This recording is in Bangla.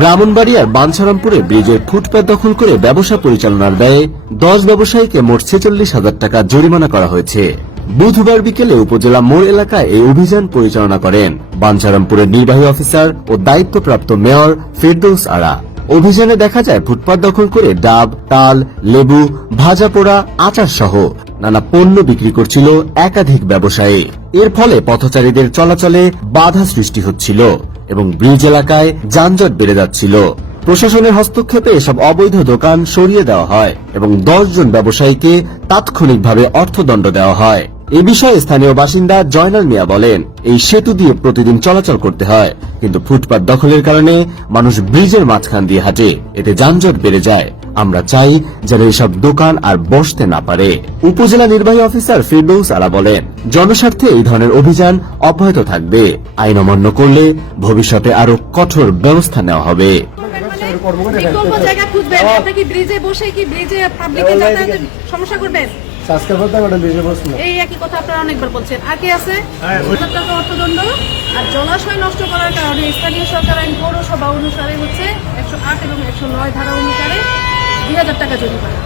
ব্রাহ্মণবাড়িয়ার বাঞ্ছারামপুরে ব্রিজের ফুটপাত দখল করে ব্যবসা পরিচালনার ব্যয়ে 10 ব্যবসায়ীকে মোট 46,000 টাকা জরিমানা করা হয়েছে। বুধবার বিকেলে উপজেলা মোড় এলাকায় এই অভিযান পরিচালনা করেন বাঞ্ছারামপুরের নির্বাহী অফিসার ও দায়িত্বপ্রাপ্ত মেয়র ফেরদৌস আরা। অভিযানে দেখা যায় ফুটপাত দখল করে ডাব, তাল, লেবু, ভাজা পোড়া, আচার সহ নানা পণ্য বিক্রি করছিল একাধিক ব্যবসায়ী। এর ফলে পথচারীদের চলাচলে বাধা সৃষ্টি হচ্ছিল এবং ব্রিজ এলাকায় যানজট বেড়ে যাচ্ছিল। প্রশাসনের হস্তক্ষেপে এসব অবৈধ দোকান সরিয়ে দেওয়া হয় এবং 10 জন ব্যবসায়ীকে তাৎক্ষণিকভাবে অর্থদণ্ড দেওয়া হয়। এ বিষয়ে স্থানীয় বাসিন্দা জয়নাল মিয়া বলেন, এই সেতু দিয়ে প্রতিদিন চলাচল করতে হয়, কিন্তু ফুটপাত দখলের কারণে মানুষ ব্রিজের মাঝখান দিয়ে হাঁটে, এতে যানজট বেড়ে যায়। আমরা চাই যেন এইসব দোকান আর বসতে না পারে। উপজেলা নির্বাহী অফিসার ফেরদৌস আরা বলেন, জনস্বার্থে এই ধরনের অভিযান অব্যাহত থাকবে। আইন অমান্য করলে ভবিষ্যতে আরো কঠোর ব্যবস্থা নেওয়া হবে। এই একই কথা আপনারা অনেকবার বলছেন। আগে আছে 1,000 টাকা অর্থদণ্ড, আর জলাশয় নষ্ট করার কারণে স্থানীয় সরকার আইন পৌরসভা অনুসারে হচ্ছে 108 এবং 109 ধারা অনুসারে 2,000 টাকা জরিমানা।